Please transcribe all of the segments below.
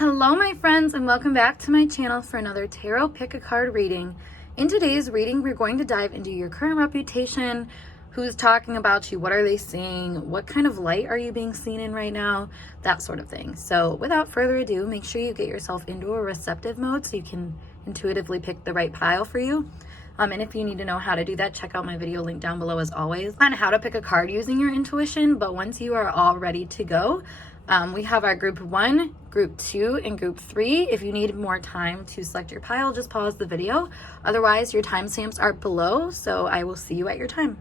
Hello my friends, and welcome back to my channel for another tarot pick a card reading. In today's reading, we're going to dive into your current reputation, who's talking about you, what are they saying, what kind of light are you being seen in right now, that sort of thing. So without further ado, make sure you get yourself into a receptive mode so you can intuitively pick the right pile for you. And if you need to know how to do that, check out my video link down below as always on how to pick a card using your intuition. But once you are all ready to go, we have our group 1, group 2, and group 3. If you need more time to select your pile, just pause the video. Otherwise, your timestamps are below, so I will see you at your time.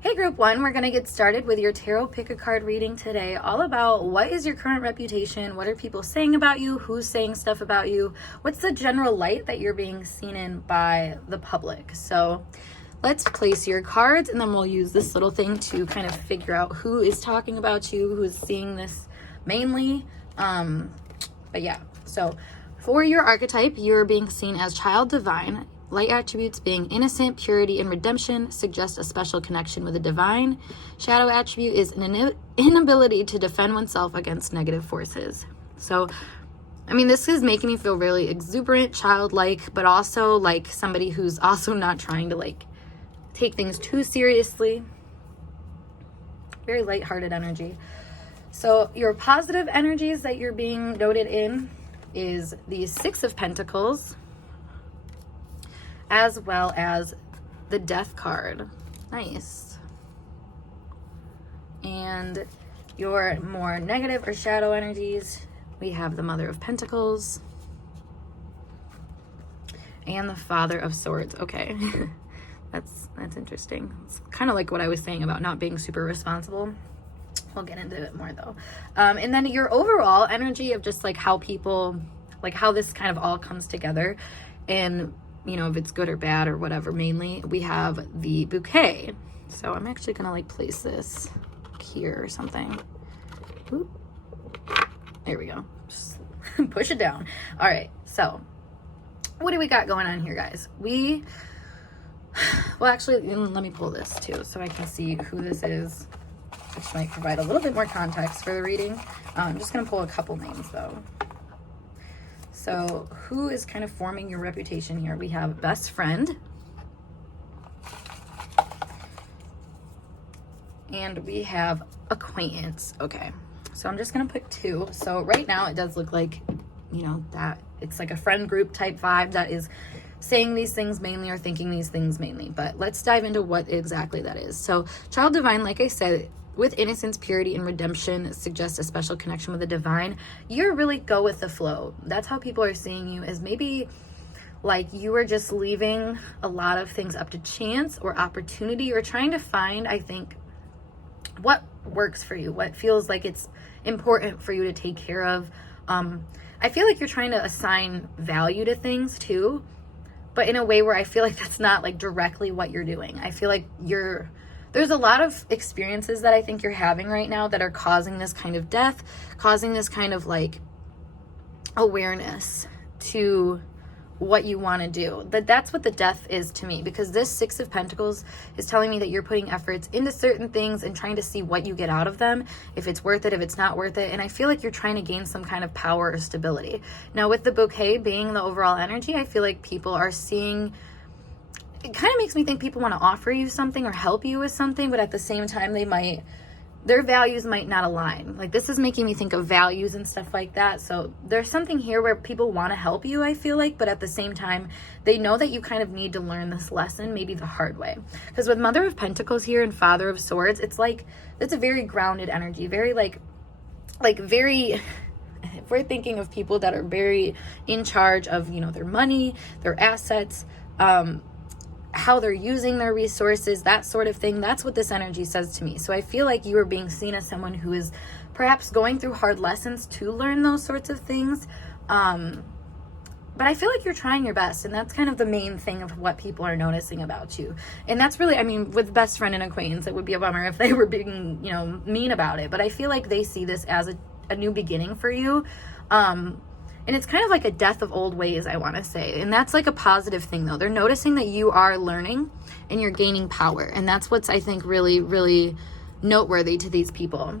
Hey group 1, we're going to get started with your tarot pick a card reading today, all about what is your current reputation, what are people saying about you, who's saying stuff about you, what's the general light that you're being seen in by the public. So let's place your cards, and then we'll use this little thing to kind of figure out who is talking about you, who's seeing this mainly. But yeah, so for your archetype, you're being seen as child divine. Light attributes being innocent, purity, and redemption suggest a special connection with the divine. Shadow attribute is an inability to defend oneself against negative forces. So, I mean, this is making me feel really exuberant, childlike, but also like somebody who's also not trying to like take things too seriously. Very lighthearted energy. So your positive energies that you're being noted in is the 6 of Pentacles, as well as the Death card. Nice. And your more negative or shadow energies, we have the Mother of Pentacles and the Father of Swords. Okay. That's interesting. It's kind of like what I was saying about not being super responsible. We'll get into it more though. And then your overall energy of just like how people, like how this kind of all comes together, and you know, if it's good or bad or whatever. Mainly we have the bouquet. So I'm actually gonna like place this here or something. Oop. There we go. Just push it down. All right, so what do we got going on here, guys? Well, actually, let me pull this too so I can see who this is, which might provide a little bit more context for the reading. I'm just going to pull a couple names though. So who is kind of forming your reputation here? We have best friend. And we have acquaintance. Okay, so I'm just going to pick 2. So right now it does look like, you know, that it's like a friend group type vibe that is saying these things mainly or thinking these things mainly. But let's dive into what exactly that is. So child divine, like I said, with innocence, purity, and redemption suggests a special connection with the divine. You're really go with the flow. That's how people are seeing you, as maybe like you are just leaving a lot of things up to chance or opportunity, or trying to find, I think, what works for you, what feels like it's important for you to take care of. I feel like you're trying to assign value to things too, but in a way where I feel like that's not like directly what you're doing. I feel like there's a lot of experiences that I think you're having right now that are causing this kind of death, causing this kind of like awareness to what you want to do. But that's what the death is to me, because this 6 of Pentacles is telling me that you're putting efforts into certain things and trying to see what you get out of them, if it's worth it, if it's not worth it. And I feel like you're trying to gain some kind of power or stability. Now with the bouquet being the overall energy, I feel like people are seeing, it kind of makes me think people want to offer you something or help you with something, but at the same time their values might not align. Like this is making me think of values and stuff like that. So there's something here where people want to help you, I feel like, but at the same time, they know that you kind of need to learn this lesson, maybe the hard way. Because with Mother of Pentacles here and Father of Swords, it's like, it's a very grounded energy, very like very, if we're thinking of people that are very in charge of, you know, their money, their assets, how they're using their resources, that sort of thing. That's what this energy says to me. So I feel like you are being seen as someone who is perhaps going through hard lessons to learn those sorts of things. But I feel like you're trying your best, and that's kind of the main thing of what people are noticing about you. And that's really, I mean, with best friend and acquaintance, it would be a bummer if they were being, you know, mean about it. But I feel like they see this as a new beginning for you. And it's kind of like a death of old ways, I want to say. And that's like a positive thing, though. They're noticing that you are learning and you're gaining power. And that's what's, I think, really, really noteworthy to these people.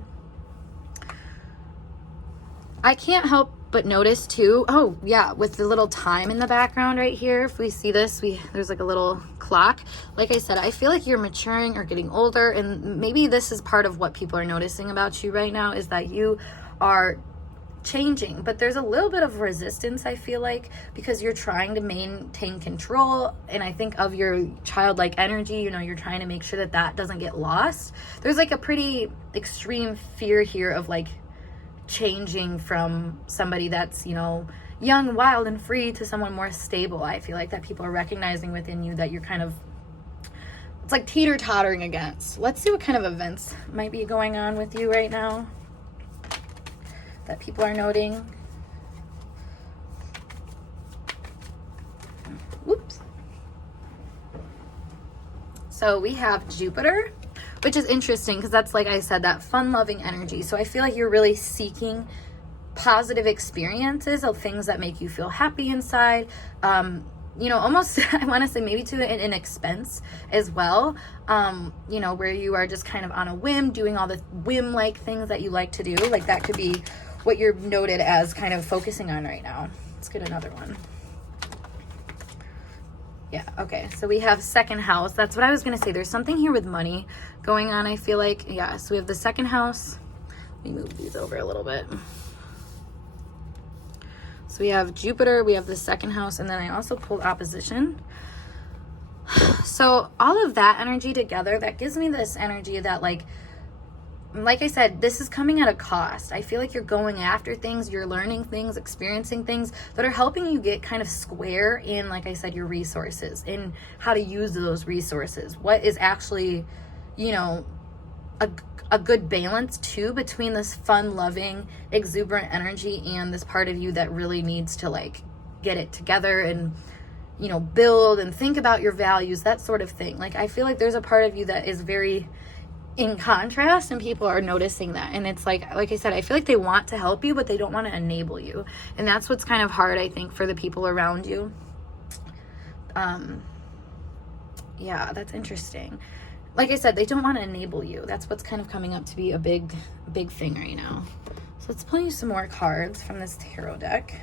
I can't help but notice too, oh yeah, with the little time in the background right here, if we see this, there's like a little clock. Like I said, I feel like you're maturing or getting older, and maybe this is part of what people are noticing about you right now, is that you are changing, but there's a little bit of resistance, I feel like, because you're trying to maintain control, and I think of your childlike energy, you know, you're trying to make sure that that doesn't get lost. There's like a pretty extreme fear here of like changing from somebody that's, you know, young, wild, and free to someone more stable. I feel like that people are recognizing within you that you're kind of, it's like teeter-tottering against. Let's see what kind of events might be going on with you right now that people are noting. Whoops. So we have Jupiter, which is interesting because that's, like I said, that fun-loving energy. So I feel like you're really seeking positive experiences of things that make you feel happy inside. You know, almost, I want to say maybe to an expense as well. You know, where you are just kind of on a whim, doing all the whim-like things that you like to do. Like that could be what you're noted as kind of focusing on right now. Let's get another one. Yeah, okay, so we have second house. That's what I was going to say. There's something here with money going on, I feel like. Yeah, so we have the second house. Let me move these over a little bit. So we have Jupiter, we have the second house, and then I also pulled opposition. So all of that energy together, that gives me this energy that like I said, this is coming at a cost. I feel like you're going after things, you're learning things, experiencing things that are helping you get kind of square in, like I said, your resources, in how to use those resources. What is actually, you know, a good balance too between this fun, loving, exuberant energy and this part of you that really needs to like get it together and, you know, build and think about your values, that sort of thing. Like I feel like there's a part of you that is very in contrast, and people are noticing that. And it's like I said, I feel like they want to help you, but they don't want to enable you. And that's what's kind of hard, I think, for the people around you. Yeah, that's interesting. Like I said, they don't want to enable you. That's what's kind of coming up to be a big thing right now. So let's pull you some more cards from this tarot deck.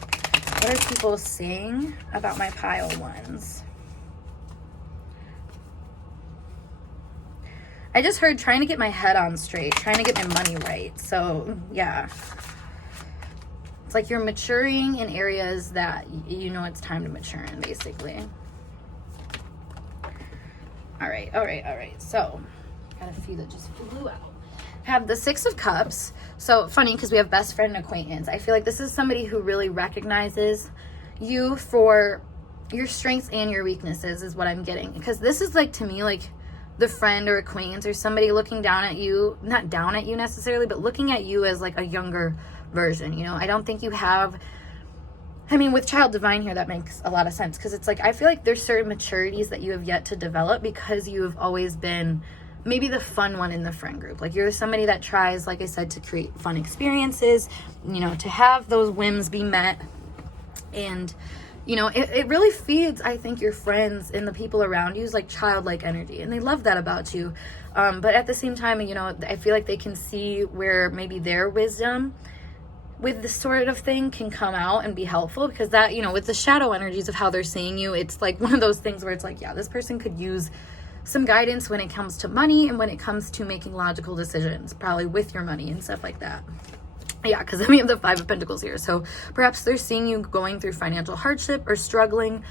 What are people saying about my pile ones? I just heard trying to get my head on straight, trying to get my money right. So, yeah. It's like you're maturing in areas that you know it's time to mature in, basically. All right. So, got a few that just flew out. Have the Six of Cups. So, funny because we have best friend and acquaintance. I feel like this is somebody who really recognizes you for your strengths and your weaknesses is what I'm getting. Because this is like, to me, like the friend or acquaintance or somebody looking down at you, not down at you necessarily, but looking at you as like a younger version. You know, I don't think you have, I mean, with Child Divine here, that makes a lot of sense, because it's like, I feel like there's certain maturities that you have yet to develop because you have always been maybe the fun one in the friend group. Like you're somebody that tries, like I said, to create fun experiences, you know, to have those whims be met. And you know, it really feeds, I think, your friends and the people around you is like childlike energy, and they love that about you. But at the same time, you know, I feel like they can see where maybe their wisdom with this sort of thing can come out and be helpful, because that, you know, with the shadow energies of how they're seeing you, it's like one of those things where it's like, yeah, this person could use some guidance when it comes to money and when it comes to making logical decisions, probably with your money and stuff like that. Yeah, because then we have the Five of Pentacles here. So perhaps they're seeing you going through financial hardship or struggling,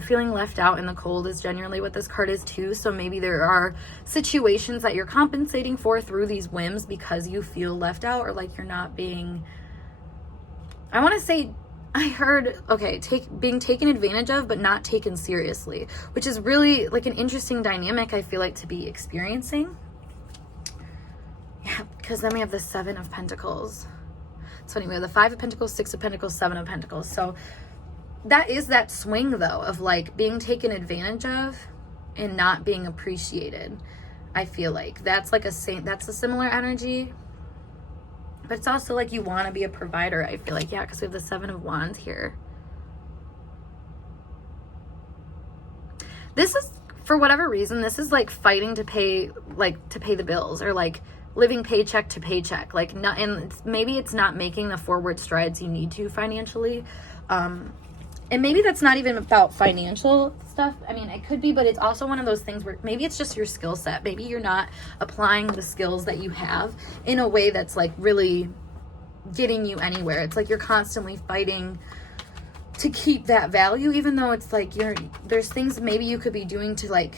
feeling left out in the cold is generally what this card is too. So maybe there are situations that you're compensating for through these whims because you feel left out, or like you're not being, I want to say, I heard, okay, being taken advantage of, but not taken seriously, which is really like an interesting dynamic, I feel like, to be experiencing. Yeah, because then we have the Seven of Pentacles. So anyway, the Five of Pentacles, Six of Pentacles, Seven of Pentacles. So that is that swing, though, of like being taken advantage of and not being appreciated. I feel like that's like that's a similar energy. But it's also like you want to be a provider, I feel like. Yeah, because we have the Seven of Wands here. This is, for whatever reason, this is like fighting to pay the bills, or like living paycheck to paycheck, like not, and maybe it's not making the forward strides you need to financially. And maybe that's not even about financial stuff. I mean, it could be, but it's also one of those things where maybe it's just your skill set. Maybe you're not applying the skills that you have in a way that's like really getting you anywhere. It's like you're constantly fighting to keep that value, even though it's like there's things maybe you could be doing to like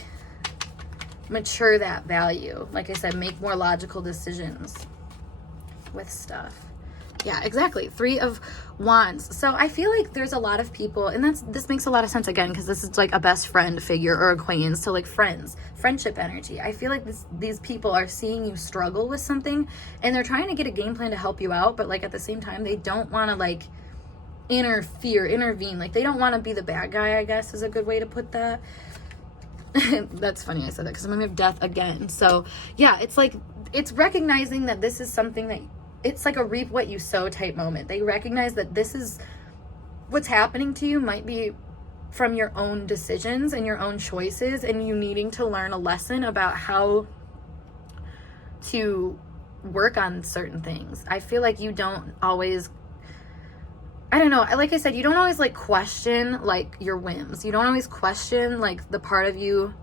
mature that value. Like I said, make more logical decisions with stuff. Yeah, exactly. 3 of Wands. So I feel like there's a lot of people, and this makes a lot of sense again, because this is like a best friend figure or acquaintance, so like friendship energy. I feel like these people are seeing you struggle with something, and they're trying to get a game plan to help you out, but like at the same time, they don't want to like intervene. Like they don't want to be the bad guy, I guess is a good way to put that. That's funny I said that because I'm gonna have death again. So yeah, it's like, it's recognizing that this is something that it's like a reap what you sow type moment. They recognize that this is what's happening to you might be from your own decisions and your own choices, and you needing to learn a lesson about how to work on certain things. I feel like you don't always, I don't know, like I said, you don't always like question like your whims. You don't always question like the part of you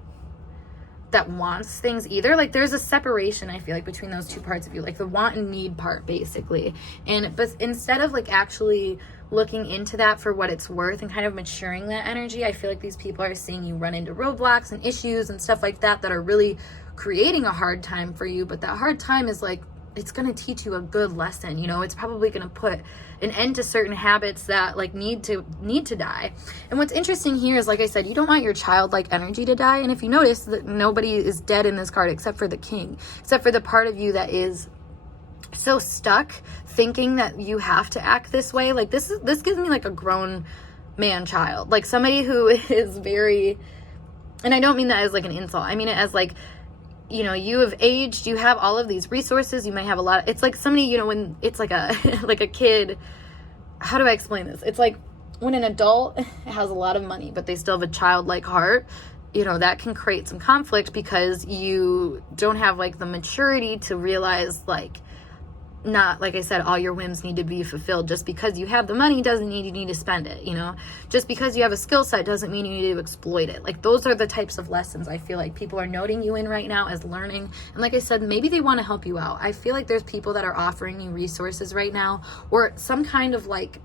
that wants things either. Like there's a separation, I feel like, between those two parts of you, like the want and need part basically. But instead of like actually looking into that for what it's worth and kind of maturing that energy, I feel like these people are seeing you run into roadblocks and issues and stuff like that are really creating a hard time for you. But that hard time is like, it's going to teach you a good lesson. You know, it's probably going to put an end to certain habits that like need to die. And what's interesting here is, like I said, you don't want your childlike energy to die. And if you notice that nobody is dead in this card except for the king, except for the part of you that is so stuck thinking that you have to act this way. Like this gives me like a grown man child, like somebody who is very, and I don't mean that as like an insult. I mean it as like, you know, you have aged, you have all of these resources, you might have a lot of, it's like somebody, you know, when it's like a like a kid, how do I explain this? It's like when an adult has a lot of money but they still have a childlike heart, you know, that can create some conflict because you don't have like the maturity to realize like, not, like I said, all your whims need to be fulfilled. Just because you have the money doesn't mean you need to spend it, you know? Just because you have a skill set doesn't mean you need to exploit it. Like those are the types of lessons I feel like people are noting you in right now as learning. And like I said, maybe they want to help you out. I feel like there's people that are offering you resources right now, or some kind of like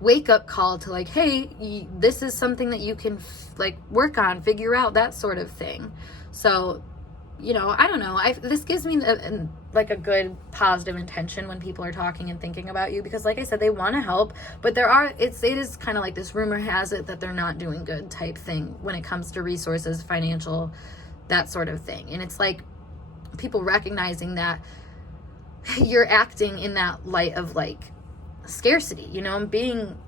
wake up call to like, hey, this is something that you can like work on, figure out, that sort of thing. So, you know, I don't know. This gives me like a good positive intention when people are talking and thinking about you, because like I said, they want to help, but it is kind of like this rumor has it that they're not doing good type thing when it comes to resources, financial, that sort of thing. And it's like people recognizing that you're acting in that light of like scarcity, you know, being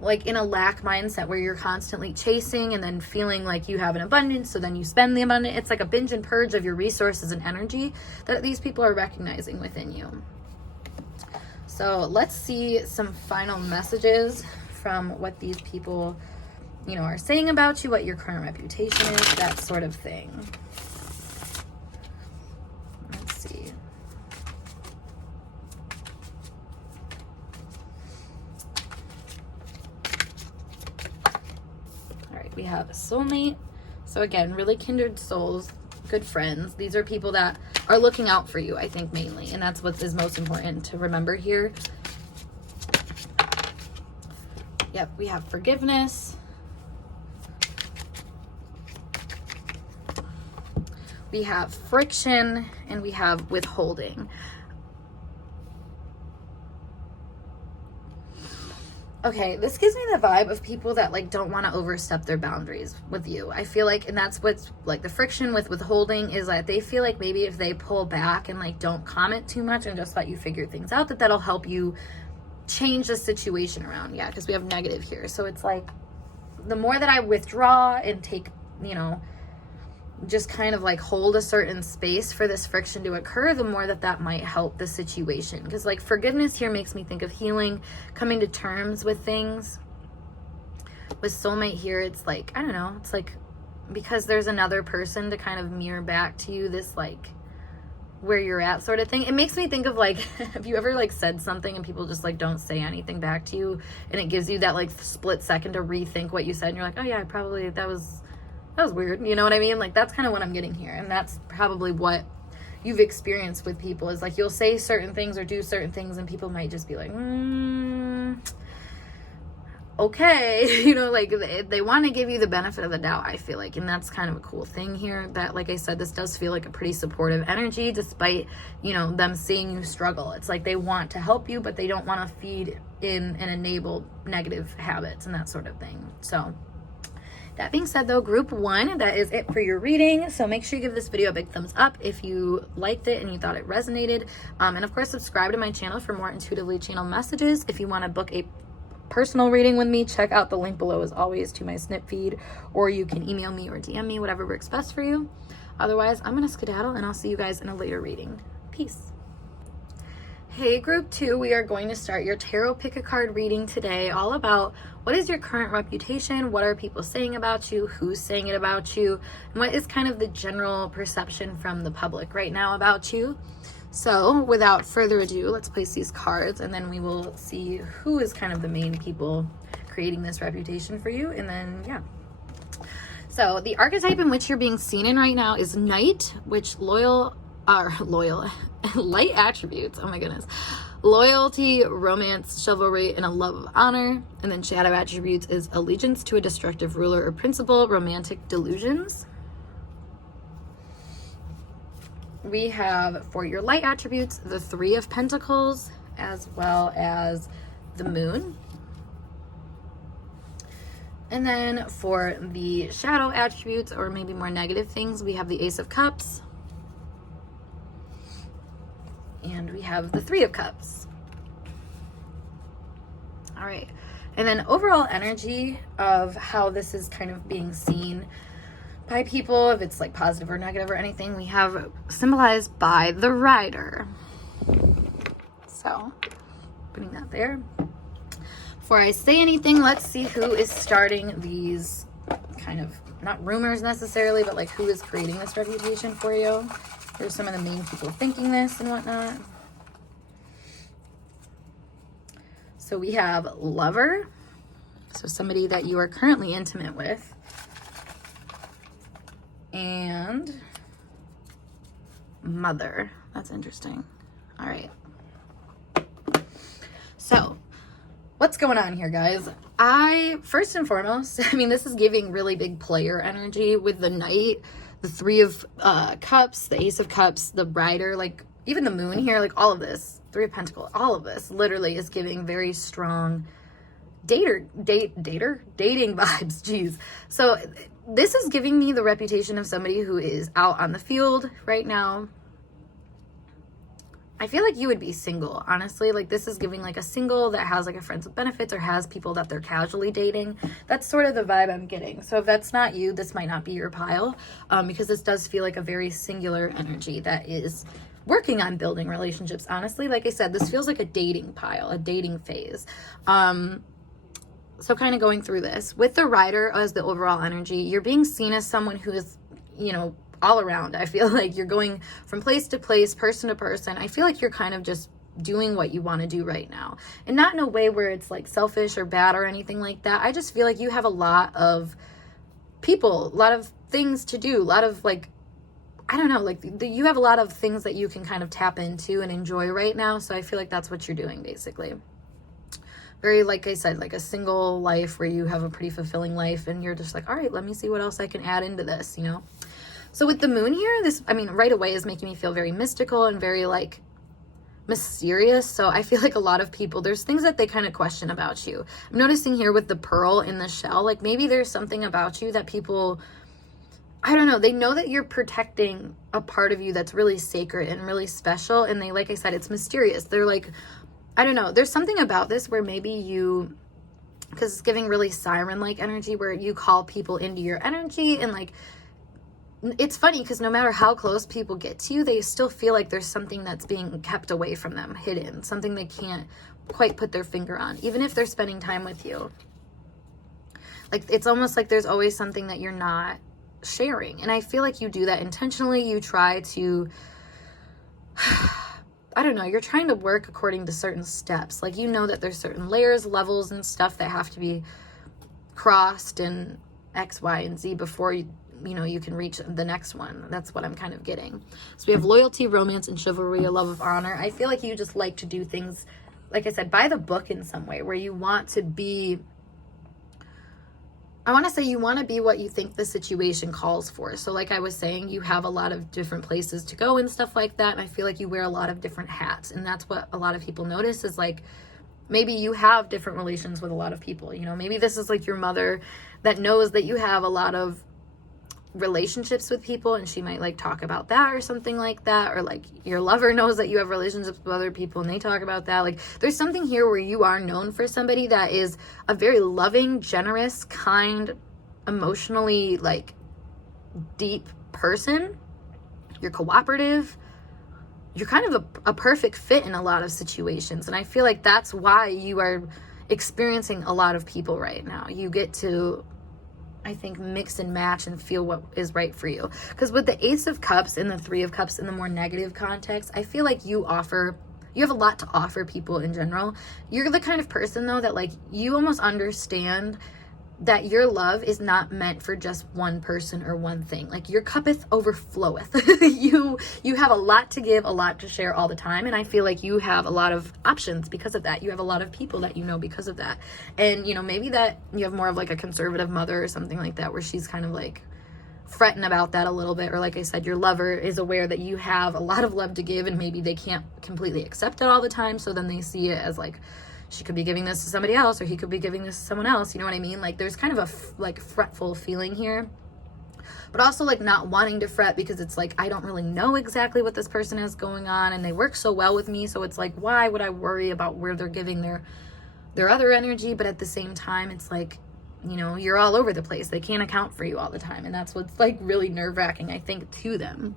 like in a lack mindset where you're constantly chasing and then feeling like you have an abundance, so then you spend the abundance. It's like a binge and purge of your resources and energy that these people are recognizing within you. So let's see some final messages from what these people, you know, are saying about you, what your current reputation is, that sort of thing. Let's see. We have a soulmate. So again, really kindred souls, good friends. These are people that are looking out for you, I think, mainly. And that's what is most important to remember here. Yep, we have forgiveness. We have friction, and we have withholding. Okay, this gives me the vibe of people that like don't want to overstep their boundaries with you. I feel like, and that's what's like the friction with withholding is that they feel like maybe if they pull back and like don't comment too much and just let you figure things out, that'll help you change the situation around. Yeah, because we have negative here. So it's like the more that I withdraw and take, you know, just kind of like hold a certain space for this friction to occur, the more that might help the situation. Because like forgiveness here makes me think of healing, coming to terms with things. With soulmate here, it's like, I don't know, it's like because there's another person to kind of mirror back to you this like where you're at sort of thing. It makes me think of like, have you ever like said something and people just like don't say anything back to you, and it gives you that like split second to rethink what you said, and you're like, oh yeah, probably that was weird, you know what I mean? Like, that's kind of what I'm getting here, and that's probably what you've experienced with people, is like you'll say certain things or do certain things and people might just be like, okay, you know, like they want to give you the benefit of the doubt, I feel like, and that's kind of a cool thing here, that, like I said, this does feel like a pretty supportive energy, despite, you know, them seeing you struggle. It's like they want to help you, but they don't want to feed in and enable negative habits and that sort of thing. So that being said, though, group 1, that is it for your reading. So make sure you give this video a big thumbs up if you liked it and you thought it resonated. And of course, subscribe to my channel for more intuitively channeled messages. If you want to book a personal reading with me, check out the link below as always to my snip feed, or you can email me or DM me, whatever works best for you. Otherwise, I'm going to skedaddle and I'll see you guys in a later reading. Peace. Hey, group 2, we are going to start your tarot pick a card reading today, all about what is your current reputation, what are people saying about you, who's saying it about you, and what is kind of the general perception from the public right now about you. So without further ado, let's place these cards, and then we will see who is kind of the main people creating this reputation for you, and then yeah. So the archetype in which you're being seen in right now is Knight, which loyal light attributes, oh my goodness, loyalty, romance, chivalry, and a love of honor. And then shadow attributes is allegiance to a destructive ruler or principle, romantic delusions. We have, for your light attributes, the 3 of Pentacles, as well as the Moon. And then for the shadow attributes, or maybe more negative things, we have the Ace of Cups. And we have the 3 of Cups. All right. And then overall energy of how this is kind of being seen by people, if it's like positive or negative or anything, we have symbolized by the Rider. So, putting that there. Before I say anything, let's see who is starting these kind of, not rumors necessarily, but like who is creating this reputation for you. There's some of the main people thinking this and whatnot. So we have Lover, so somebody that you are currently intimate with, and Mother. That's interesting. All right. So what's going on here, guys? First and foremost, I mean, this is giving really big player energy with the Knight, the 3 of Cups, the Ace of Cups, the Rider, like even the Moon here, like all of this, 3 of Pentacles, all of this literally is giving very strong dating vibes. Jeez. So this is giving me the reputation of somebody who is out on the field right now. I feel like you would be single, honestly. Like, this is giving like a single that has like a friends with benefits or has people that they're casually dating. That's sort of the vibe I'm getting. So if that's not you, this might not be your pile, because this does feel like a very singular energy that is working on building relationships. Honestly, like I said, this feels like a dating pile, a dating phase. So kind of going through this with the Rider as the overall energy, you're being seen as someone who is, you know, all around. I feel like you're going from place to place, person to person. I feel like you're kind of just doing what you want to do right now, and not in a way where it's like selfish or bad or anything like that. I just feel like you have a lot of people, a lot of things to do, a lot of like, I don't know, like you have a lot of things that you can kind of tap into and enjoy right now. So I feel like that's what you're doing, basically. Very, like I said, like a single life where you have a pretty fulfilling life and you're just like, all right, let me see what else I can add into this, you know? So with the Moon here, this, I mean, right away is making me feel very mystical and very like mysterious. So I feel like a lot of people, there's things that they kind of question about you. I'm noticing here with the pearl in the shell, like maybe there's something about you that people, I don't know, they know that you're protecting a part of you that's really sacred and really special. And they, like I said, it's mysterious. They're like, I don't know, there's something about this where maybe you, because it's giving really siren-like energy where you call people into your energy, and like, it's funny because no matter how close people get to you, they still feel like there's something that's being kept away from them, hidden, something they can't quite put their finger on, even if they're spending time with you. Like, it's almost like there's always something that you're not sharing. And I feel like you do that intentionally. You try to I don't know, you're trying to work according to certain steps. Like, you know that there's certain layers, levels, and stuff that have to be crossed and X, Y, and Z before you can reach the next one. That's what I'm kind of getting. So we have loyalty, romance, and chivalry, a love of honor. I feel like you just like to do things, like I said, by the book in some way, where you want to be, I want to say you want to be what you think the situation calls for. So like I was saying, you have a lot of different places to go and stuff like that. And I feel like you wear a lot of different hats. And that's what a lot of people notice is like, maybe you have different relations with a lot of people. Maybe this is like your mother that knows that you have a lot of relationships with people, and she might like talk about that or something like that. Or like your lover knows that you have relationships with other people and they talk about that. Like, there's something here where you are known for somebody that is a very loving, generous, kind, emotionally like deep person. You're cooperative. You're kind of a perfect fit in a lot of situations. And I feel like that's why you are experiencing a lot of people right now. You get to, I think, mix and match and feel what is right for you. Because with the Ace of Cups and the Three of Cups in the more negative context, I feel like you have a lot to offer people in general. You're the kind of person, though, that like you almost understand that your love is not meant for just one person or one thing. Like, your cuppeth overfloweth. You have a lot to give, a lot to share all the time. And I feel like you have a lot of options because of that. You have a lot of people that you know because of that. And, maybe that you have more of like a conservative mother or something like that, where she's kind of like fretting about that a little bit. Or like I said, your lover is aware that you have a lot of love to give, and maybe they can't completely accept it all the time. So then they see it as like, she could be giving this to somebody else, or he could be giving this to someone else. You know what I mean? Like, there's kind of a fretful feeling here, but also like not wanting to fret, because it's like, I don't really know exactly what this person has going on, and they work so well with me. So it's like, why would I worry about where they're giving their other energy? But at the same time, it's like, you're all over the place. They can't account for you all the time. And that's what's like really nerve-wracking, I think, to them.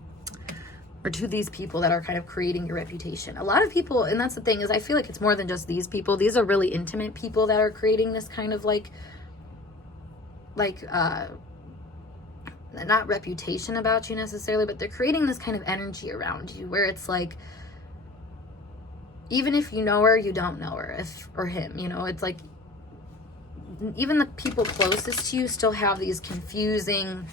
Or to these people that are kind of creating your reputation. A lot of people, and that's the thing, is I feel like it's more than just these people. These are really intimate people that are creating this kind of like not reputation about you necessarily, but they're creating this kind of energy around you where it's like, even if you know her, you don't know her, or him, it's like, even the people closest to you still have these confusing,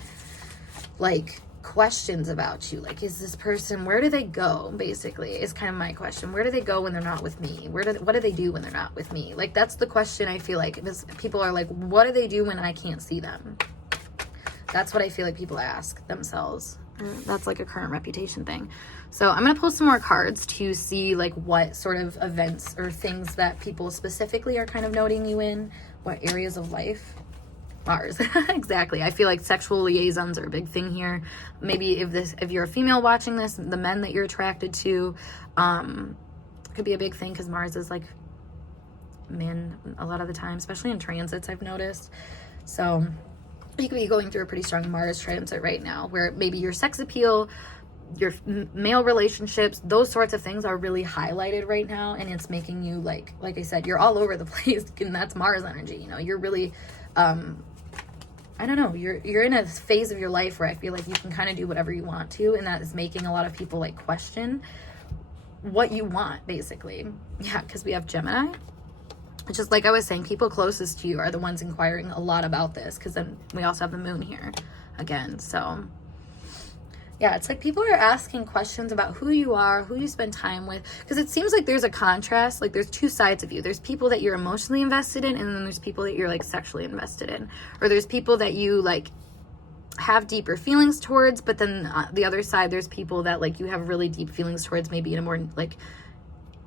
like, questions about you. Like, is this person, where do they go, basically, is kind of my question. Where do they go when they're not with me? What do they do when they're not with me? Like, that's the question. I feel like people are like, what do they do when I can't see them? That's what I feel like people ask themselves. That's like a current reputation thing. So I'm going to pull some more cards to see like what sort of events or things that people specifically are kind of noting you in, what areas of life. Mars. Exactly. I feel like sexual liaisons are a big thing here. Maybe if you're a female watching this, the men that you're attracted to could be a big thing, because Mars is like men a lot of the time, especially in transits, I've noticed. So you could be going through a pretty strong Mars transit right now, where maybe your sex appeal, your male relationships, those sorts of things are really highlighted right now, and it's making you like I said, you're all over the place, and that's Mars energy. You're really I don't know, you're in a phase of your life where I feel like you can kind of do whatever you want to, and that is making a lot of people like question what you want, basically. Yeah, because we have Gemini. It's just like I was saying, people closest to you are the ones inquiring a lot about this, because then we also have the moon here again. So yeah, it's like people are asking questions about who you are, who you spend time with, because it seems like there's a contrast. Like, there's two sides of you. There's people that you're emotionally invested in, and then there's people that you're like sexually invested in, or there's people that you like have deeper feelings towards, but then the other side, there's people that like you have really deep feelings towards, maybe in a more like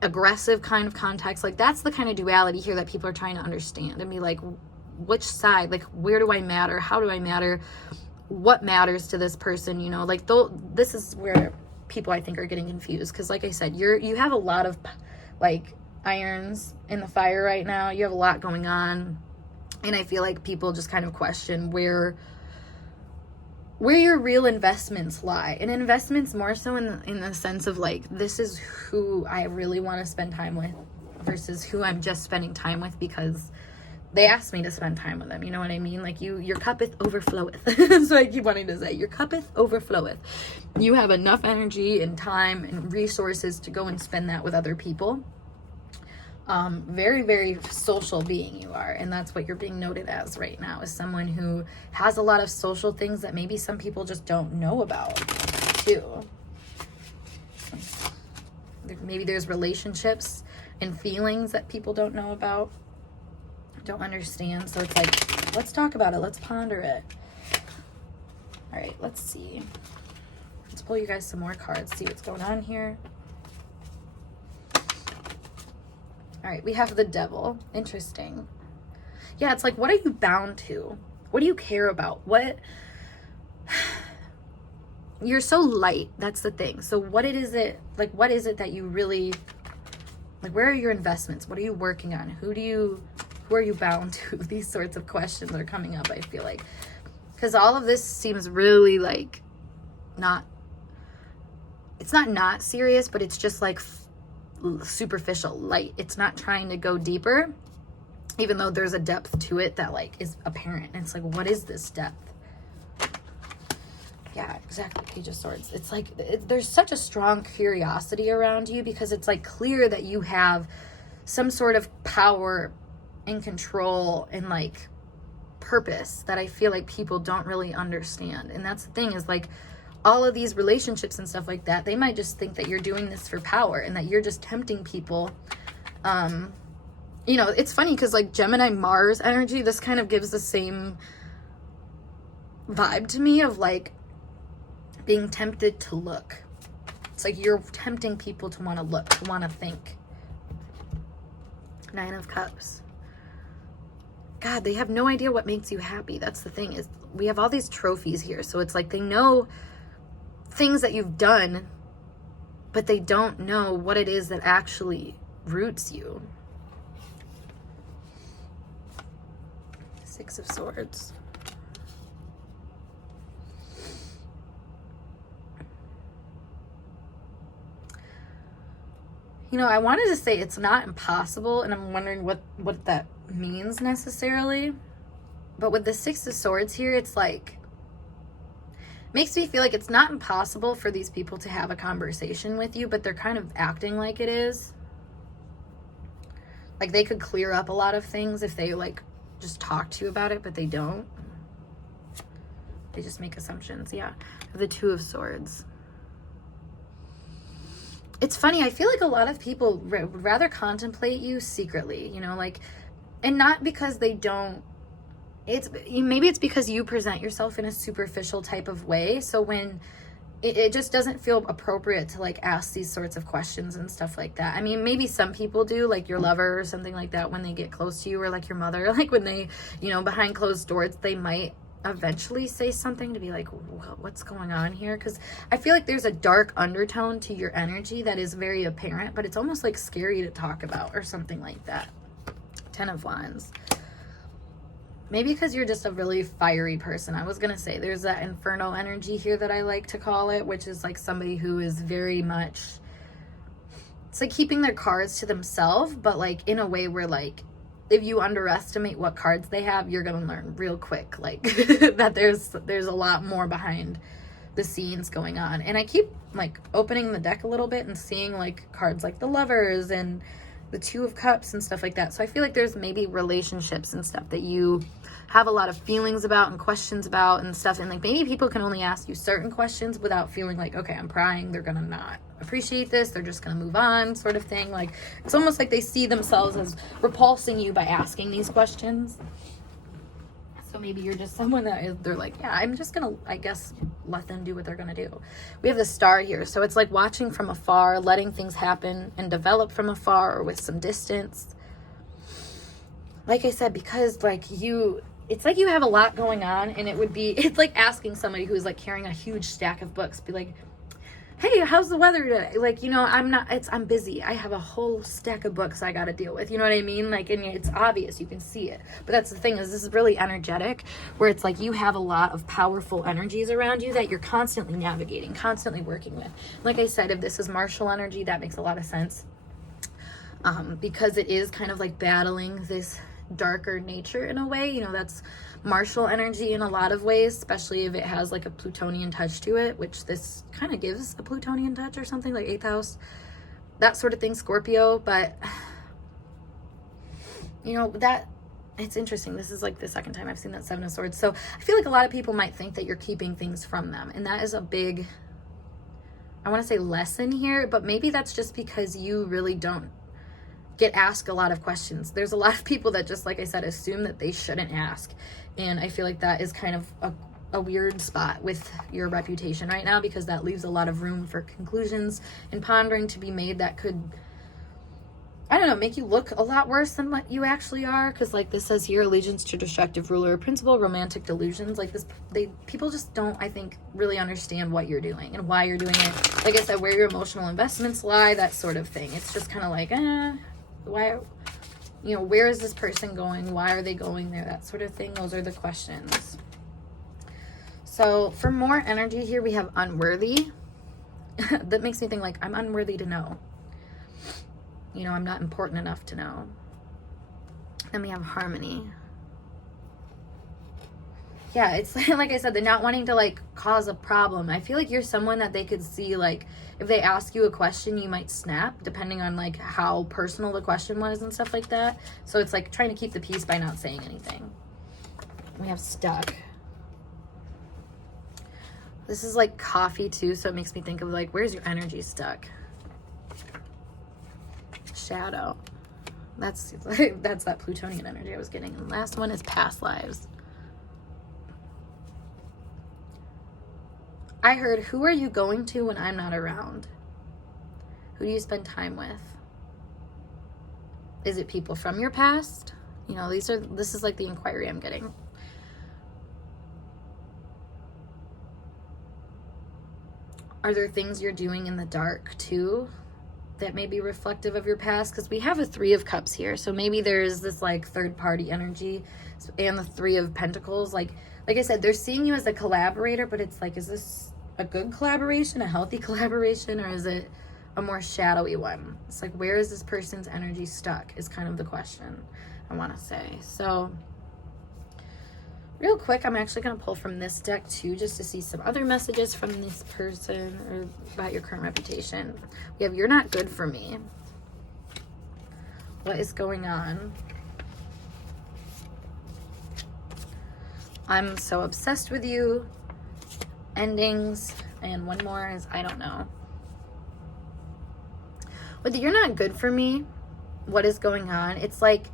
aggressive kind of context. Like, that's the kind of duality here that people are trying to understand and be like, which side, like, where do I matter? How do I matter? What matters to this person? Like, this is where people, I think, are getting confused, because like I said, you have a lot of like irons in the fire right now. You have a lot going on, and I feel like people just kind of question where your real investments lie. And investments more so in the sense of like, this is who I really want to spend time with versus who I'm just spending time with because they asked me to spend time with them. You know what I mean? Like your cuppeth overfloweth. So I keep wanting to say, your cuppeth overfloweth. You have enough energy and time and resources to go and spend that with other people. Very, very social being you are. And that's what you're being noted as right now, is someone who has a lot of social things that maybe some people just don't know about too. Maybe there's relationships and feelings that people don't know about, don't understand. So it's like, let's talk about it. Let's ponder it. All right, let's see. Let's pull you guys some more cards, see what's going on here. All right, we have the Devil. Interesting. Yeah, it's like, what are you bound to? What do you care about? What... You're so light. That's the thing. So what is it that you really... Like, where are your investments? What are you working on? Who are you bound to? These sorts of questions are coming up, I feel like. Because all of this seems really, like, not... It's not serious, but it's just, like... superficial, light. It's not trying to go deeper, even though there's a depth to it that like is apparent. And it's like, what is this depth? Yeah, exactly. Page of Swords. It's like there's such a strong curiosity around you, because it's like clear that you have some sort of power and control and like purpose that I feel like people don't really understand. And that's the thing, is like all of these relationships and stuff like that, they might just think that you're doing this for power and that you're just tempting people. You know, it's funny because like Gemini Mars energy, this kind of gives the same vibe to me of like being tempted to look. It's like you're tempting people to want to look, to want to think. Nine of Cups. God, they have no idea what makes you happy. That's the thing, is we have all these trophies here. So it's like they know things that you've done, but they don't know what it is that actually roots you. Six of Swords. You know, I wanted to say it's not impossible, and I'm wondering what that means necessarily. But with the Six of Swords here, it's like, makes me feel like it's not impossible for these people to have a conversation with you, but they're kind of acting like it is. Like they could clear up a lot of things if they like just talk to you about it, but they don't. They just make assumptions. Yeah. The Two of Swords. It's funny. I feel like a lot of people would rather contemplate you secretly, you know, like, and not because they don't. Maybe it's because you present yourself in a superficial type of way. So when it just doesn't feel appropriate to like ask these sorts of questions and stuff like that. I mean, maybe some people do, like your lover or something like that, when they get close to you, or like your mother, like when they, you know, behind closed doors, they might eventually say something to be like, what's going on here? Because I feel like there's a dark undertone to your energy that is very apparent, but it's almost like scary to talk about or something like that. Ten of Wands. Maybe because you're just a really fiery person. I was going to say there's that inferno energy here that I like to call it, which is like somebody who is very much, it's like keeping their cards to themselves, but like in a way where like, if you underestimate what cards they have, you're going to learn real quick, like that there's a lot more behind the scenes going on. And I keep like opening the deck a little bit and seeing like cards like the Lovers and the Two of Cups and stuff like that. So I feel like there's maybe relationships and stuff that you have a lot of feelings about and questions about and stuff. And like maybe people can only ask you certain questions without feeling like, okay, I'm prying. They're going to not appreciate this. They're just going to move on, sort of thing. Like it's almost like they see themselves as repulsing you by asking these questions. So maybe you're just someone that they're like, yeah, I'm just going to, I guess, let them do what they're going to do. We have the Star here. So it's like watching from afar, letting things happen and develop from afar or with some distance. Like I said, because like it's like you have a lot going on, and it's like asking somebody who's like carrying a huge stack of books, be like, hey, how's the weather today? Like, you know, I'm busy. I have a whole stack of books I got to deal with. You know what I mean? Like, and it's obvious, you can see it. But that's the thing, is this is really energetic, where it's like you have a lot of powerful energies around you that you're constantly navigating, constantly working with. Like I said, if this is martial energy, that makes a lot of sense. Because it is kind of like battling this darker nature in a way. You know, that's martial energy in a lot of ways, especially if it has like a Plutonian touch to it, which this kind of gives a Plutonian touch or something, like 8th house, that sort of thing, Scorpio. But you know, that it's interesting. This is like the second time I've seen that 7 of Swords. So I feel like a lot of people might think that you're keeping things from them, and that is a big, I want to say, lesson here, but maybe that's just because you really don't get asked a lot of questions. There's a lot of people that just, like I said, assume that they shouldn't ask, and I feel like that is kind of a weird spot with your reputation right now, because that leaves a lot of room for conclusions and pondering to be made that could, I don't know, make you look a lot worse than what you actually are. Because like this says here, allegiance to destructive ruler, principal, romantic delusions. Like this, people just don't, I think, really understand what you're doing and why you're doing it. Like I said, where your emotional investments lie, that sort of thing. It's just kind of like, why, you know, where is this person going? Why are they going there? That sort of thing. Those are the questions. So for more energy here, we have unworthy. That makes me think like, I'm unworthy to know. You know, I'm not important enough to know. Then we have harmony. Yeah, it's like I said, they're not wanting to like cause a problem. I feel like you're someone that they could see, like if they ask you a question, you might snap depending on like how personal the question was and stuff like that. So it's like trying to keep the peace by not saying anything. We have stuck. This is like coffee too, so it makes me think of like, where's your energy stuck? Shadow. That's that Plutonian energy I was getting. And the last one is past lives. I heard, who are you going to when I'm not around? Who do you spend time with? Is it people from your past? You know, this is like the inquiry I'm getting. Are there things you're doing in the dark too that may be reflective of your past? Because we have a 3 of Cups here, so maybe there's this like third party energy, and the 3 of Pentacles. Like I said, they're seeing you as a collaborator, but it's like, is this a good collaboration, a healthy collaboration, or is it a more shadowy one? It's like, where is this person's energy stuck is kind of the question I want to say. So real quick, I'm actually going to pull from this deck too, just to see some other messages from this person or about your current reputation. We have, you're not good for me. What is going on? I'm so obsessed with you. Endings. And one more is, I don't know. With the, you're not good for me, what is going on? It's like,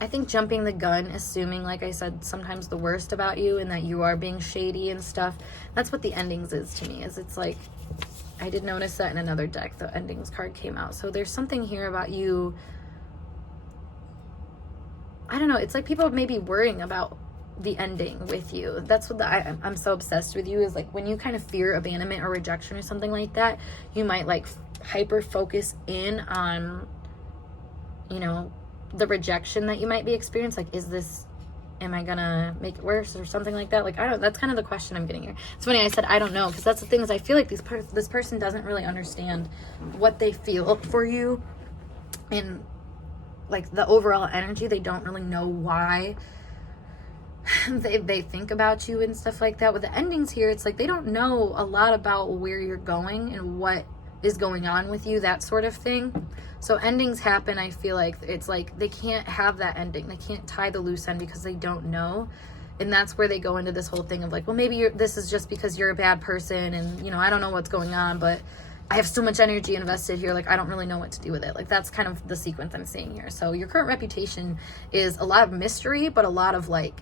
I think jumping the gun, assuming, like I said, sometimes the worst about you and that you are being shady and stuff. That's what the endings is to me. Is it's like, I did notice that in another deck, the endings card came out. So there's something here about you. I don't know. It's like people may be worrying about the ending with you. That's what I'm so obsessed with you, is like when you kind of fear abandonment or rejection or something like that, you might like hyper focus in on, you know, the rejection that you might be experiencing. Like, is this, am I gonna make it worse or something like that? Like, I don't, that's kind of the question I'm getting here. It's funny I said I don't know, because that's the thing, is I feel like this person doesn't really understand what they feel for you, and like the overall energy. They don't really know why they think about you and stuff like that. With the endings here, it's like they don't know a lot about where you're going and what is going on with you, that sort of thing. So endings happen, I feel like it's like they can't have that ending. They can't tie the loose end because they don't know. And that's where they go into this whole thing of like, well, maybe this is just because you're a bad person, and, you know, I don't know what's going on, but I have so much energy invested here, like I don't really know what to do with it. Like that's kind of the sequence I'm seeing here. So your current reputation is a lot of mystery, but a lot of like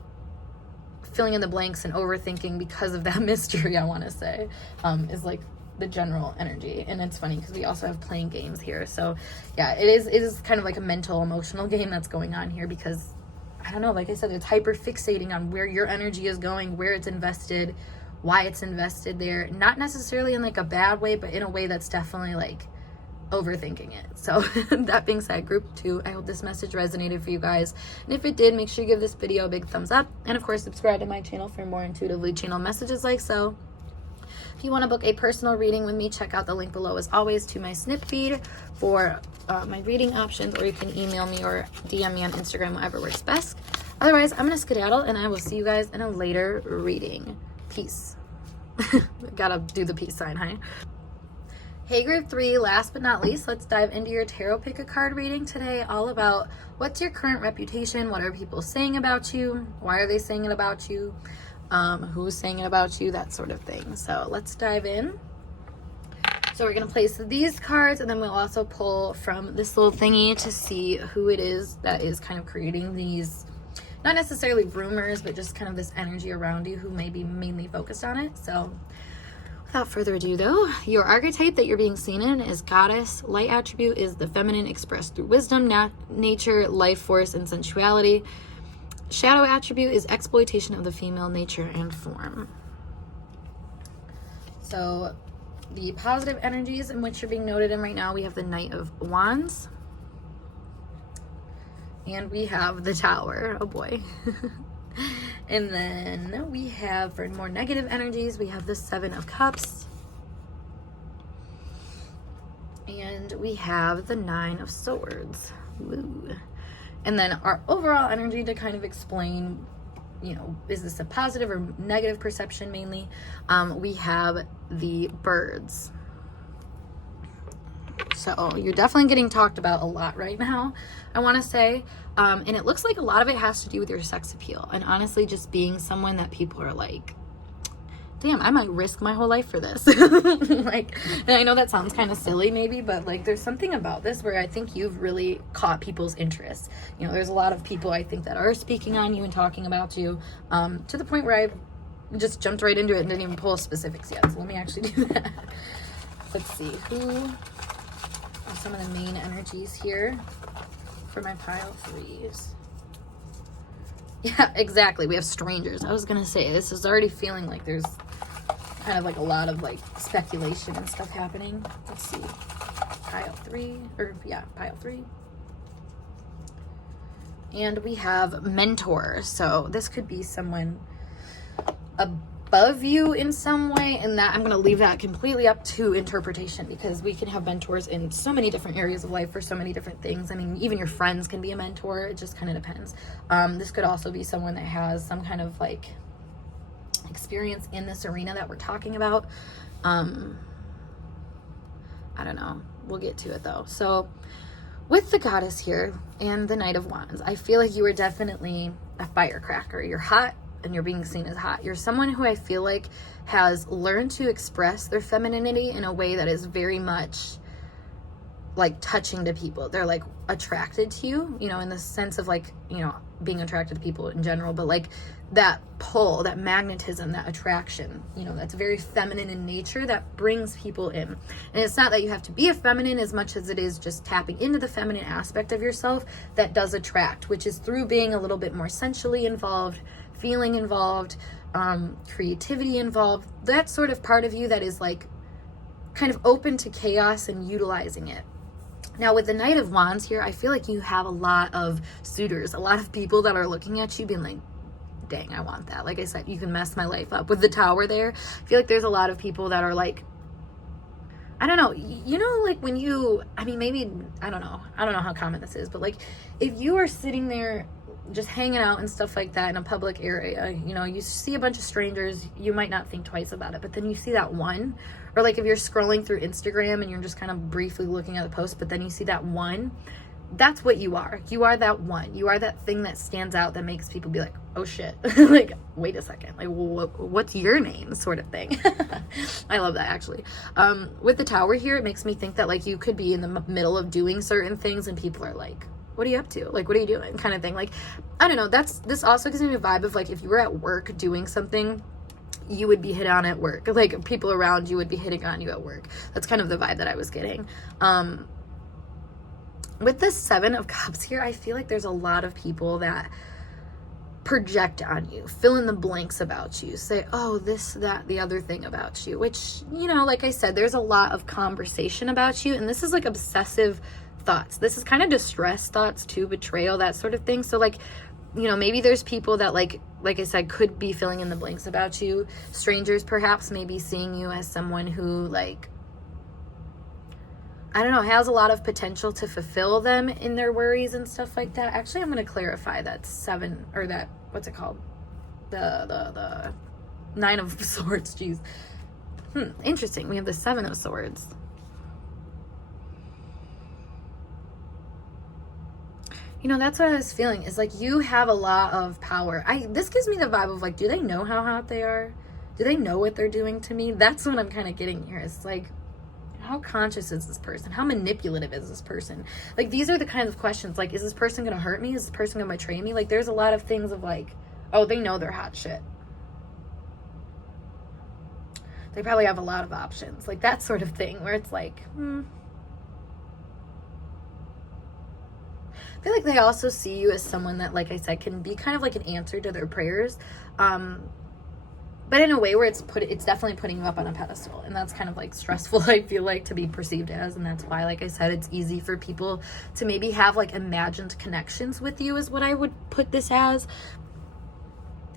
filling in the blanks and overthinking because of that mystery, I want to say, is like the general energy. And it's funny because we also have playing games here. So yeah, it is kind of like a mental, emotional game that's going on here, because I don't know, like I said, it's hyper fixating on where your energy is going, where it's invested, why it's invested there. Not necessarily in like a bad way, but in a way that's definitely like overthinking it. So that being said, group 2, I hope this message resonated for you guys, and if it did, make sure you give this video a big thumbs up, and of course subscribe to my channel for more intuitively channeled messages like so. If you want to book a personal reading with me, check out the link below as always to my snip feed for my reading options, or you can email me or DM me on Instagram, whatever works best. Otherwise, I'm going to skedaddle and I will see you guys in a later reading. Peace. Gotta do the peace sign, huh? Hey group 3, last but not least, let's dive into your tarot pick a card reading today, all about what's your current reputation, what are people saying about you, why are they saying it about you, who's saying it about you, that sort of thing. So let's dive in. So we're going to place these cards, and then we'll also pull from this little thingy to see who it is that is kind of creating these, not necessarily rumors, but just kind of this energy around you who may be mainly focused on it. So without further ado though, your archetype that you're being seen in is Goddess. Light attribute is the feminine expressed through wisdom, nature, life force, and sensuality. Shadow attribute is exploitation of the female nature and form. So the positive energies in which you're being noted in right now, we have the Knight of Wands. And we have the Tower. Oh boy. And then we have, for more negative energies, we have the Seven of Cups. And we have the Nine of Swords. Woo. And then our overall energy to kind of explain, you know, is this a positive or negative perception mainly? We have the Birds. So you're definitely getting talked about a lot right now, I want to say. And it looks like a lot of it has to do with your sex appeal. And honestly, just being someone that people are like, damn, I might risk my whole life for this. Like, and I know that sounds kind of silly maybe, but like there's something about this where I think you've really caught people's interest. You know, there's a lot of people I think that are speaking on you and talking about you, to the point where I just jumped right into it and didn't even pull specifics yet. So let me actually do that. Let's see, who are some of the main energies here for my pile threes? Yeah, exactly. We have strangers. I was going to say, this is already feeling like there's kind of like a lot of like speculation and stuff happening. Let's see. Pile three. And we have mentor. So this could be someone above you in some way, and that I'm going to leave that completely up to interpretation, because we can have mentors in so many different areas of life for so many different things. I mean, even your friends can be a mentor. It just kind of depends. This could also be someone that has some kind of like experience in this arena that we're talking about. I don't know. We'll get to it though. So with the Goddess here and the Knight of Wands, I feel like you are definitely a firecracker. You're hot, and you're being seen as hot. You're someone who I feel like has learned to express their femininity in a way that is very much like touching to people. They're like attracted to you, you know, in the sense of like, you know, being attracted to people in general, but like that pull, that magnetism, that attraction, you know, that's very feminine in nature that brings people in. And it's not that you have to be a feminine as much as it is just tapping into the feminine aspect of yourself that does attract, which is through being a little bit more sensually involved, feeling involved, creativity involved, that sort of part of you that is like kind of open to chaos and utilizing it. Now with the Knight of Wands here, I feel like you have a lot of suitors, a lot of people that are looking at you being like, dang, I want that. Like I said, you can mess my life up. With the Tower there, I feel like there's a lot of people that are like, I don't know, you know, like when you, I mean, maybe, I don't know how common this is, but like if you are sitting there just hanging out and stuff like that in a public area, you know, you see a bunch of strangers, you might not think twice about it, but then you see that one, or like if you're scrolling through Instagram and you're just kind of briefly looking at the post, but then you see that one, that's what you are. You are that one. You are that thing that stands out that makes people be like, oh shit, like, wait a second, like, what's your name, sort of thing. I love that, actually. With the Tower here, it makes me think that like you could be in the middle of doing certain things and people are like, what are you up to? Like, what are you doing? Kind of thing. Like, I don't know. This also gives me a vibe of like, if you were at work doing something, you would be hit on at work. Like, people around you would be hitting on you at work. That's kind of the vibe that I was getting. With the Seven of Cups here, I feel like there's a lot of people that project on you, fill in the blanks about you, say, oh, this, that, the other thing about you, which, you know, like I said, there's a lot of conversation about you, and this is like obsessive thoughts. This is kind of distress thoughts too, betrayal, that sort of thing. So like you know, maybe there's people that like I said, could be filling in the blanks about you. Strangers perhaps maybe seeing you as someone who, like, I don't know, has a lot of potential to fulfill them in their worries and stuff like that. Actually, I'm going to clarify that 7, or that, what's it called? The 9 of Swords, jeez. Interesting. We have the 7 of Swords. You know, that's what I was feeling, is like you have a lot of power. This gives me the vibe of like, do they know how hot they are? Do they know what they're doing to me? That's what I'm kind of getting here. It's like, how conscious is this person? How manipulative is this person? Like, these are the kinds of questions, like, is this person going to hurt me? Is this person going to betray me? Like, there's a lot of things of like, oh, they know they're hot shit. They probably have a lot of options. Like, that sort of thing where it's like, I feel like they also see you as someone that, like I said, can be kind of like an answer to their prayers. But in a way where it's definitely putting you up on a pedestal, and that's kind of like stressful, I feel like, to be perceived as. And that's why, like I said, it's easy for people to maybe have like imagined connections with you, is what I would put this as.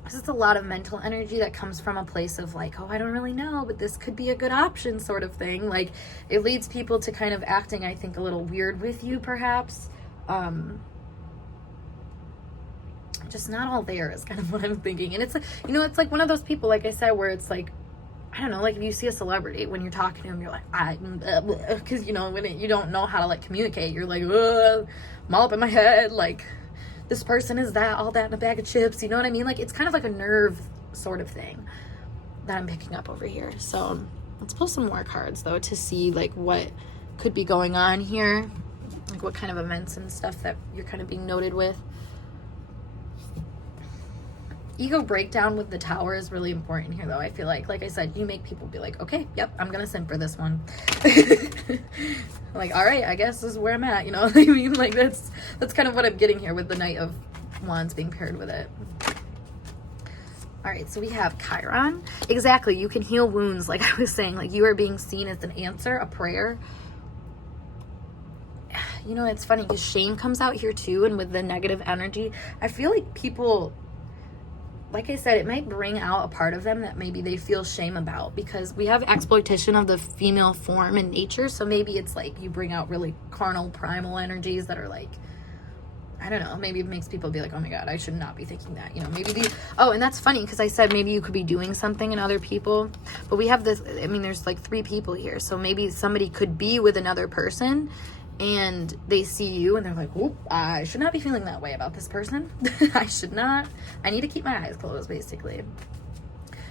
This is a lot of mental energy that comes from a place of like, oh, I don't really know, but this could be a good option, sort of thing. Like, it leads people to kind of acting, I think, a little weird with you, perhaps. Just not all there is kind of what I'm thinking. And it's like, you know, it's like one of those people, like I said, where it's like, I don't know, like if you see a celebrity, when you're talking to them, you're like, because, you know, when you don't know how to like communicate, you're like, I'm all up in my head, like, this person is that, all that in a bag of chips, you know what I mean? Like, it's kind of like a nerve sort of thing that I'm picking up over here. So let's pull some more cards, though, to see like what could be going on here, like what kind of events and stuff that you're kind of being noted with. Ego breakdown with the Tower is really important here, though. I feel like I said, you make people be like, okay, yep, I'm gonna simp for this one. Like, all right, I guess this is where I'm at, you know what I mean? Like, that's kind of what I'm getting here with the Knight of Wands being paired with it. All right, so we have Chiron. Exactly, you can heal wounds, like I was saying. Like, you are being seen as an answer, a prayer. You know, it's funny because shame comes out here too, and with the negative energy, I feel like people, like I said, it might bring out a part of them that maybe they feel shame about, because we have exploitation of the female form in nature. So maybe it's like you bring out really carnal, primal energies that are like, I don't know, maybe it makes people be like, oh my God, I should not be thinking that, you know, maybe these, oh, and that's funny because I said maybe you could be doing something in other people, but we have this, I mean, there's like 3 people here. So maybe somebody could be with another person and they see you and they're like, whoop, I should not be feeling that way about this person. I should not. I need to keep my eyes closed, basically.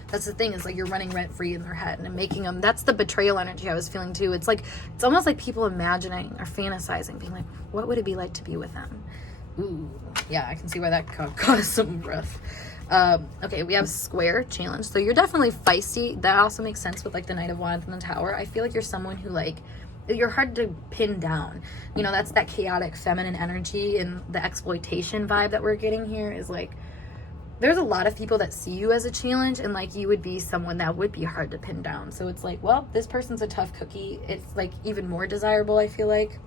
That's the thing, is like you're running rent free in their head and making them, that's the betrayal energy I was feeling too. It's like, it's almost like people imagining or fantasizing, being like, what would it be like to be with them? Ooh, yeah, I can see why that could cause some rough. Okay, we have Square challenge. So you're definitely feisty. That also makes sense with like the Knight of Wands and the Tower. I feel like you're someone who like, you're hard to pin down. You know, that's that chaotic feminine energy, and the exploitation vibe that we're getting here is like, there's a lot of people that see you as a challenge, and like you would be someone that would be hard to pin down. So it's like, well, this person's a tough cookie. It's like even more desirable, I feel like.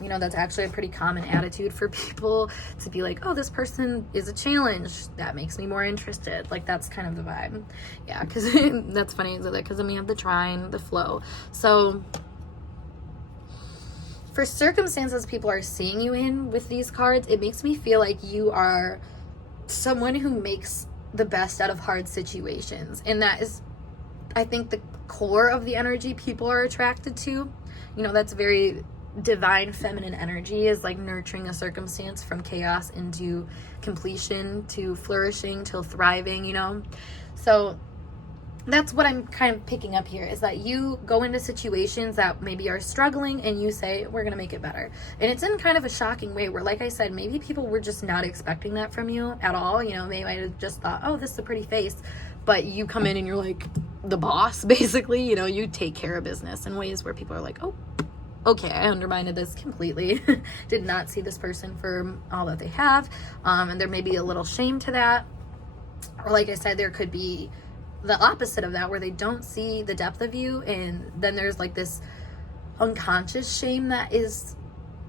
You know, that's actually a pretty common attitude for people, to be like, oh, this person is a challenge, that makes me more interested. Like, that's kind of the vibe. Yeah, because that's funny, because then we have the trine, the flow. So for circumstances people are seeing you in with these cards, it makes me feel like you are someone who makes the best out of hard situations. And that is, I think, the core of the energy people are attracted to. You know, that's very divine feminine energy, is like nurturing a circumstance from chaos into completion, to flourishing, till thriving, you know. So that's what I'm kind of picking up here, is that you go into situations that maybe are struggling and you say, we're gonna make it better. And it's in kind of a shocking way where, like I said, maybe people were just not expecting that from you at all. You know, they might have just thought, oh, this is a pretty face, but you come in and you're like the boss, basically. You know, you take care of business in ways where people are like, oh, okay, I undermined this completely. Did not see this person for all that they have. And there may be a little shame to that. Or like I said, there could be the opposite of that, where they don't see the depth of you. And then there's like this unconscious shame that is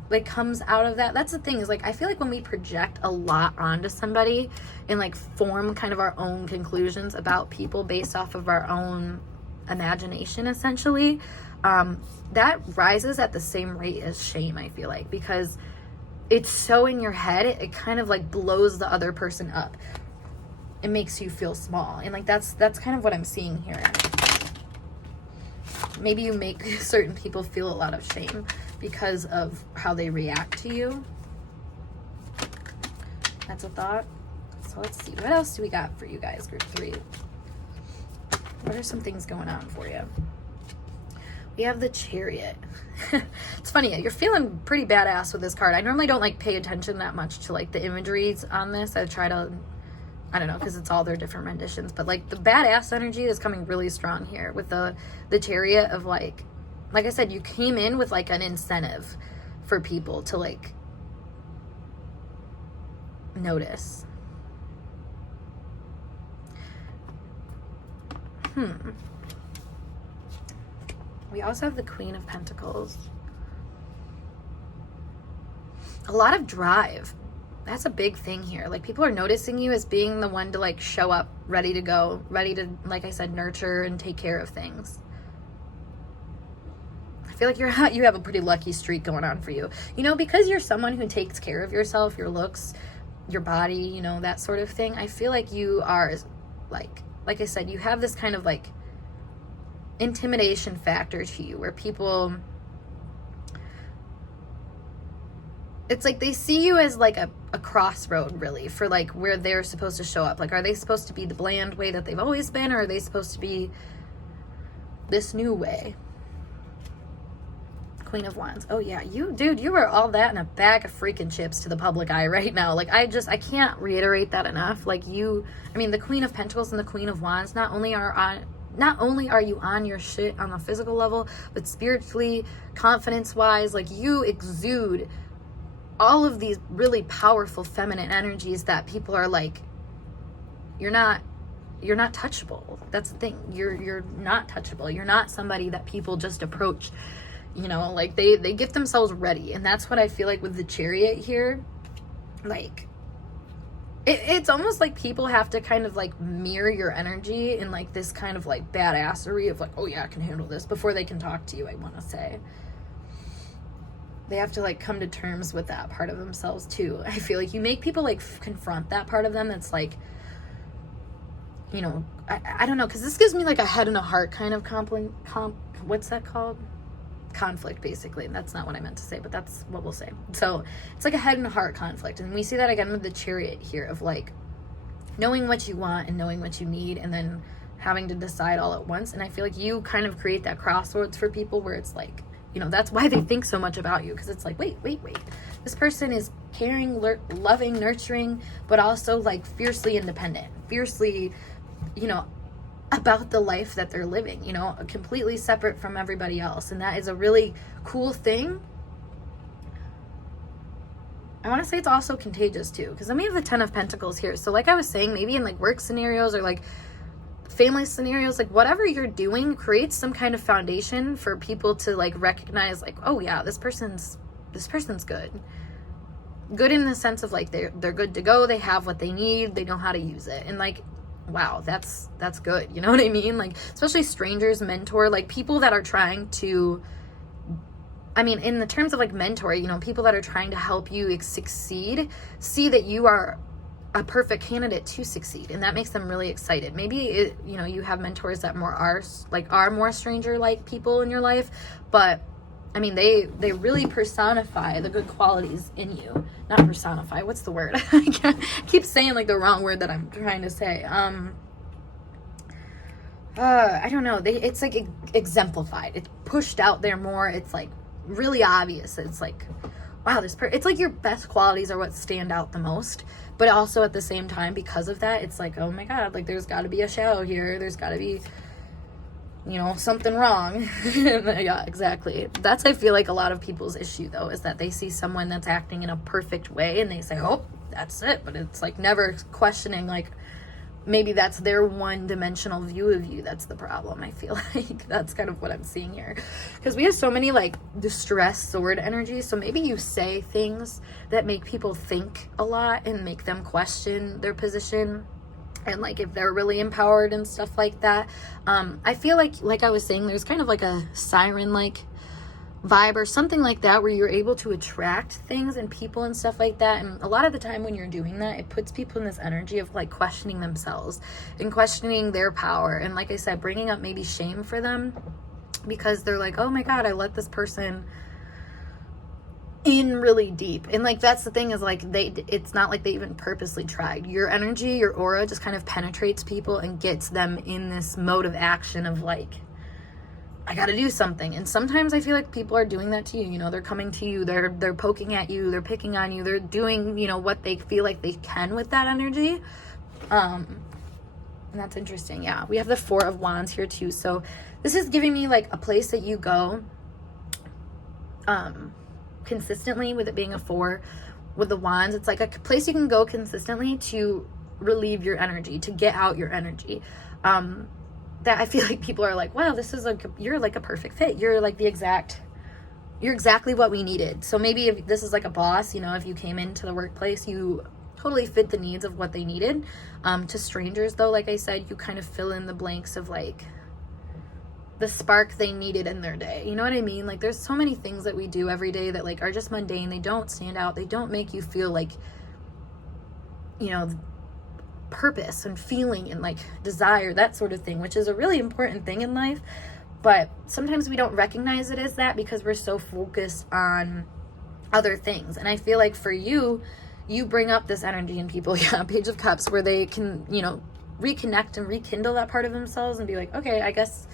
like comes out of that. That's the thing, is like I feel like when we project a lot onto somebody and like form kind of our own conclusions about people based off of our own imagination, essentially, that rises at the same rate as shame, I feel like, because it's so in your head, it kind of like blows the other person up. It makes you feel small, and like that's kind of what I'm seeing here. Maybe you make certain people feel a lot of shame because of how they react to you. That's a thought. So let's see, what else do we got for you guys, group 3? What are some things going on for you? We have the Chariot. It's funny, you're feeling pretty badass with this card. I normally don't like pay attention that much to like the imageries on this. I try to, I don't know, because it's all their different renditions, but like the badass energy is coming really strong here with the Chariot of like I said, you came in with like an incentive for people to like notice. We also have the Queen of Pentacles. A lot of drive. That's a big thing here. Like people are noticing you as being the one to like show up, ready to go, ready to, like I said, nurture and take care of things. I feel like you have a pretty lucky streak going on for you. You know, because you're someone who takes care of yourself, your looks, your body, you know, that sort of thing. I feel like you are like I said, you have this kind of like intimidation factor to you where people, it's like they see you as like a crossroad really for like where they're supposed to show up. Like, are they supposed to be the bland way that they've always been, or are they supposed to be this new way? Queen of Wands. Oh yeah, you are all that in a bag of freaking chips to the public eye right now. Like I can't reiterate that enough. Like the Queen of Pentacles and the Queen of Wands not only are you on your shit on the physical level, but spiritually, confidence-wise, like you exude all of these really powerful feminine energies that people are like, you're not touchable. That's the thing. You're not touchable. You're not somebody that people just approach. You know, like they get themselves ready. And that's what I feel like with the Chariot here. Like, it's almost like people have to kind of like mirror your energy in like this kind of like badassery of like, oh yeah, I can handle this, before they can talk to you, I want to say. They have to like come to terms with that part of themselves too. I feel like you make people like confront that part of them that's like, you know, I don't know, because this gives me like a head and a heart kind of what's that called? Conflict, basically. That's not what I meant to say, but that's what we'll say. So it's like a head and a heart conflict, and we see that again with the Chariot here of like knowing what you want and knowing what you need, and then having to decide all at once. And I feel like you kind of create that crossroads for people where it's like, you know, that's why they think so much about you, because it's like, wait, this person is caring, loving, nurturing, but also like fiercely independent, fiercely, you know, about the life that they're living, you know, completely separate from everybody else. And that is a really cool thing. I want to say it's also contagious too, because then we have the Ten of Pentacles here. So like I was saying, maybe in like work scenarios or like family scenarios, like whatever you're doing creates some kind of foundation for people to like recognize like, oh yeah, this person's good in the sense of like they're good to go, they have what they need, they know how to use it. And like, wow, that's good. You know what I mean? Like, especially strangers, mentor, like people that are trying to, I mean, in the terms of like mentor, you know, people that are trying to help you succeed, see that you are a perfect candidate to succeed. And that makes them really excited. Maybe, you know, you have mentors that are more stranger-like people in your life, but I mean, they really personify the good qualities in you. Not personify, what's the word? I keep saying like the wrong word that I'm trying to say. I don't know. It's like exemplified. It's pushed out there more. It's like really obvious. It's like, wow, it's like your best qualities are what stand out the most. But also at the same time, because of that, it's like, oh my God, like there's got to be a shadow here. There's got to be, you know, something wrong. Yeah, exactly. That's, I feel like, a lot of people's issue though, is that they see someone that's acting in a perfect way and they say, oh, that's it. But it's like never questioning like, maybe that's their one-dimensional view of you that's the problem. I feel like that's kind of what I'm seeing here, because we have so many like distressed sword energy. So maybe you say things that make people think a lot and make them question their position, and like if they're really empowered and stuff like that. I feel like I was saying, there's kind of like a siren like vibe or something like that, where you're able to attract things and people and stuff like that. And a lot of the time when you're doing that, it puts people in this energy of like questioning themselves and questioning their power, and like I said, bringing up maybe shame for them, because they're like, oh my god, I let this person in really deep. And like that's the thing, is like it's not like they even purposely tried. Your energy, your aura just kind of penetrates people and gets them in this mode of action of like, I gotta do something. And sometimes I feel like people are doing that to you. You know, they're coming to you, they're poking at you, they're picking on you, they're doing, you know, what they feel like they can with that energy. And that's interesting. Yeah, we have the Four of Wands here too. So this is giving me like a place that you go consistently, with it being a 4 with the wands. It's like a place you can go consistently to relieve your energy, to get out your energy. That I feel like people are like, wow, this is like, you're like a perfect fit. You're like you're exactly what we needed. So maybe if this is like a boss, you know, if you came into the workplace, you totally fit the needs of what they needed. To strangers though, like I said, you kind of fill in the blanks of like the spark they needed in their day. You know what I mean? Like there's so many things that we do every day that like are just mundane. They don't stand out. They don't make you feel like, you know, purpose and feeling and like desire, that sort of thing, which is a really important thing in life. But sometimes we don't recognize it as that because we're so focused on other things. And I feel like for you bring up this energy in people, yeah, Page of Cups, where they can, you know, reconnect and rekindle that part of themselves and be like, okay, I guess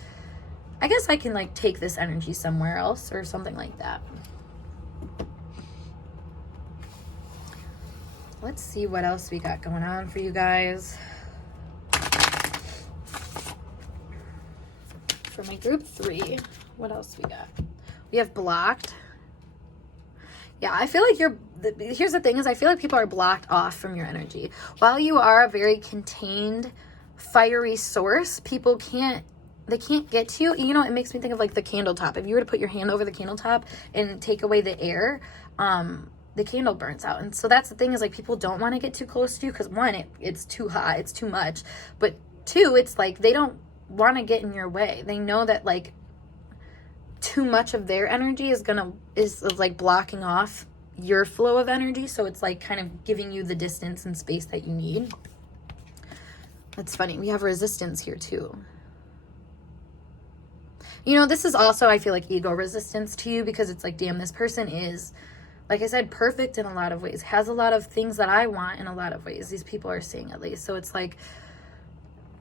I can like take this energy somewhere else or something like that. Let's see what else we got going on for you guys. For my group 3, what else we got? We have blocked. Yeah, I feel like here's the thing, is I feel like people are blocked off from your energy. While you are a very contained, fiery source, people can't get to you. You know, it makes me think of like the candle top. If you were to put your hand over the candle top and take away the air, the candle burns out. And so that's the thing, is like people don't want to get too close to you because one, it's too hot, it's too much. But two, it's like they don't want to get in your way. They know that like too much of their energy is like blocking off your flow of energy. So it's like kind of giving you the distance and space that you need. That's funny. We have resistance here too. You know, this is also, I feel like, ego resistance to you, because it's like, damn, this person is, like I said, perfect in a lot of ways, has a lot of things that I want in a lot of ways. These people are saying, at least. So it's like,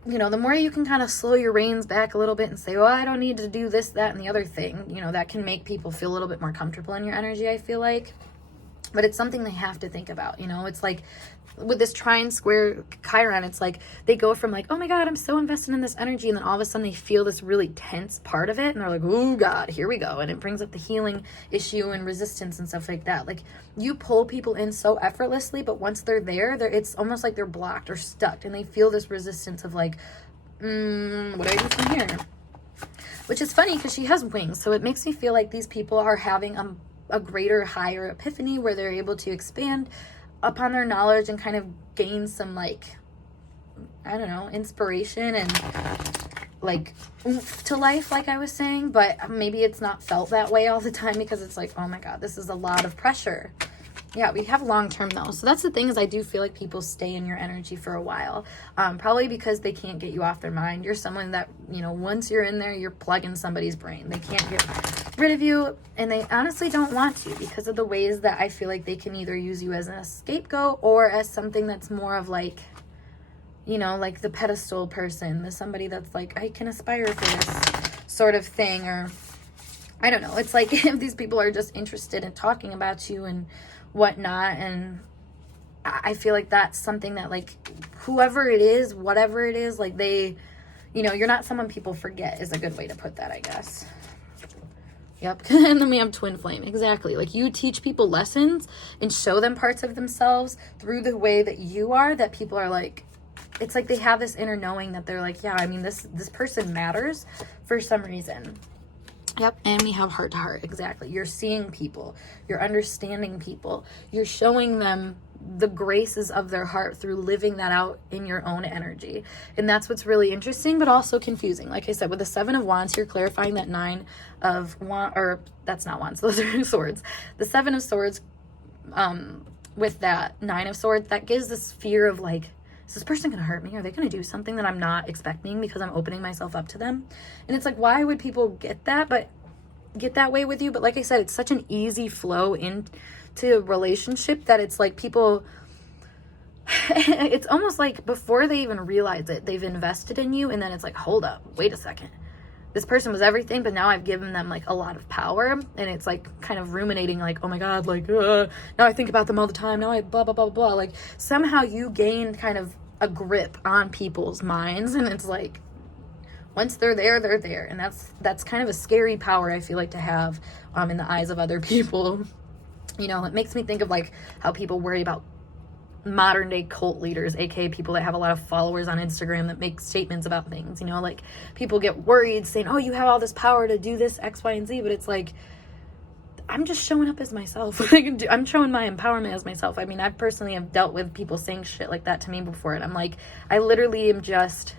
you know, the more you can kind of slow your reins back a little bit and say, well, I don't need to do this, that, and the other thing, you know, that can make people feel a little bit more comfortable in your energy, I feel like. But it's something they have to think about, you know. It's like with this trine square Chiron, it's like they go from like, oh my god, I'm so invested in this energy, and then all of a sudden they feel this really tense part of it, and they're like, oh god, here we go. And it brings up the healing issue and resistance and stuff like that. Like, you pull people in so effortlessly, but once they're there, it's almost like they're blocked or stuck, and they feel this resistance of like, what do I do from here? Which is funny because she has wings, so it makes me feel like these people are having a greater, higher epiphany where they're able to expand upon their knowledge and kind of gain some, like, I don't know, inspiration and like oomph to life, like I was saying. But maybe it's not felt that way all the time because it's like, oh my god, this is a lot of pressure. Yeah, we have long term though. So that's the thing, is I do feel like people stay in your energy for a while. Probably because they can't get you off their mind. You're someone that, you know, once you're in there, you're plugging somebody's brain. They can't get rid of you, and they honestly don't want to, because of the ways that I feel like they can either use you as a scapegoat or as something that's more of like, you know, like the pedestal person, somebody that's like, I can aspire for this sort of thing. Or I don't know. It's like if these people are just interested in talking about you and whatnot, and I feel like that's something that, like, whoever it is, whatever it is, like, they, you know, you're not someone people forget, is a good way to put that, I guess. Yep. And then we have twin flame. Exactly. Like, you teach people lessons and show them parts of themselves through the way that you are, that people are like, it's like they have this inner knowing that they're like, yeah, I mean, this person matters for some reason. Yep, and we have heart to heart, exactly. You're seeing people, you're understanding people, you're showing them the graces of their heart through living that out in your own energy. And that's what's really interesting, but also confusing. Like I said, with the 7 of Wands, you're clarifying that 9 of Wands, or that's not Wands, those are swords. The 7 of Swords, with that 9 of Swords, that gives this fear of like, is this person gonna hurt me? Are they gonna do something that I'm not expecting because I'm opening myself up to them? And it's like, why would people get that way with you? But like I said, it's such an easy flow into a relationship that it's like people, it's almost like before they even realize it, they've invested in you, and then it's like, hold up, wait a second. This person was everything, but now I've given them like a lot of power, and it's like kind of ruminating like, oh my God, like, now I think about them all the time. Now I blah, blah, blah, blah. Like somehow you gained kind of a grip on people's minds, and it's like, once they're there, they're there. And that's kind of a scary power, I feel like, to have in the eyes of other people. You know, it makes me think of like how people worry about modern day cult leaders, aka people that have a lot of followers on Instagram that make statements about things. You know, like people get worried saying, oh, you have all this power to do this X, Y, and Z, but it's like, I'm just showing up as myself. I'm showing my empowerment as myself. I mean, I personally have dealt with people saying shit like that to me before, and I'm like, I literally am just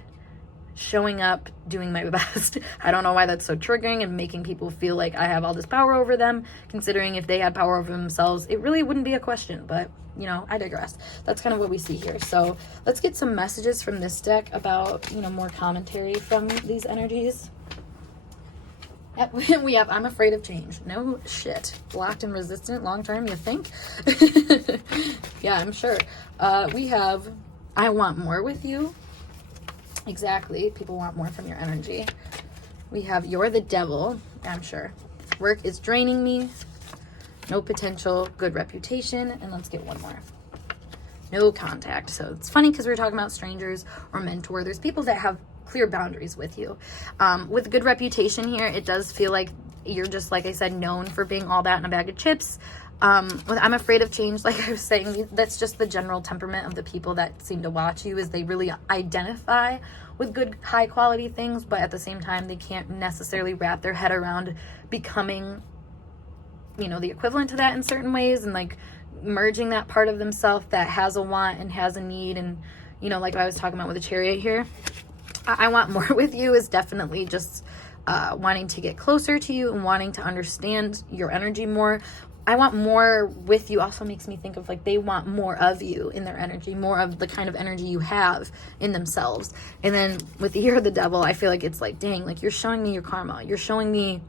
showing up, doing my best. I don't know why that's so triggering and making people feel like I have all this power over them, considering if they had power over themselves, it really wouldn't be a question. But, you know, I digress. That's kind of what we see here. So let's get some messages from this deck about, you know, more commentary from these energies. Yep, we have, I'm afraid of change. No shit. Blocked and resistant long term, you think? Yeah, I'm sure. We have, I want more with you. Exactly. People want more from your energy. We have, you're the devil. I'm sure. Work is draining me. No potential. Good reputation. And let's get one more. No contact. So it's funny because we're talking about strangers or mentor. There's people that have clear boundaries with you. With good reputation here, it does feel like you're just, like I said, known for being all that in a bag of chips. I'm afraid of change, like I was saying, that's just the general temperament of the people that seem to watch you, is they really identify with good, high quality things, but at the same time, they can't necessarily wrap their head around becoming, you know, the equivalent to that in certain ways, and like merging that part of themselves that has a want and has a need. And, you know, like I was talking about with the Chariot here, I want more with you is definitely just wanting to get closer to you and wanting to understand your energy more. I want more with you also makes me think of like they want more of you in their energy, more of the kind of energy you have in themselves. And then with the Year of the Devil, I feel like it's like, dang, like you're showing me your karma. You're showing me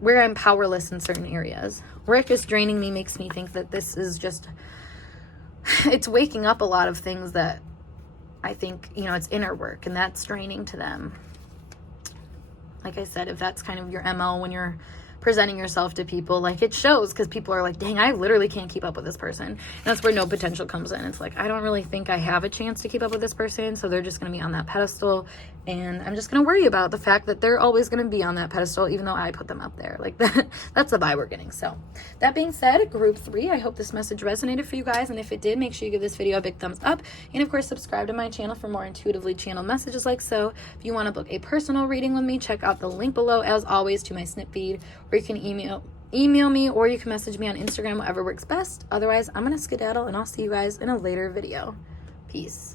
where I'm powerless in certain areas. Work is draining me makes me think that this is just, it's waking up a lot of things that I think, you know, it's inner work, and that's draining to them. Like I said, if that's kind of your MO when you're presenting yourself to people, like it shows, because people are like, dang, I literally can't keep up with this person. And that's where no potential comes in. It's like, I don't really think I have a chance to keep up with this person, so they're just going to be on that pedestal, and I'm just going to worry about the fact that they're always going to be on that pedestal even though I put them up there. Like that's the vibe we're getting. So that being said, group 3, I hope this message resonated for you guys, and if it did, make sure you give this video a big thumbs up, and of course subscribe to my channel for more intuitively channeled messages like so. If you want to book a personal reading with me, check out the link below as always to my snip feed, or you can email me, or you can message me on Instagram, whatever works best. Otherwise, I'm gonna skedaddle, and I'll see you guys in a later video. Peace.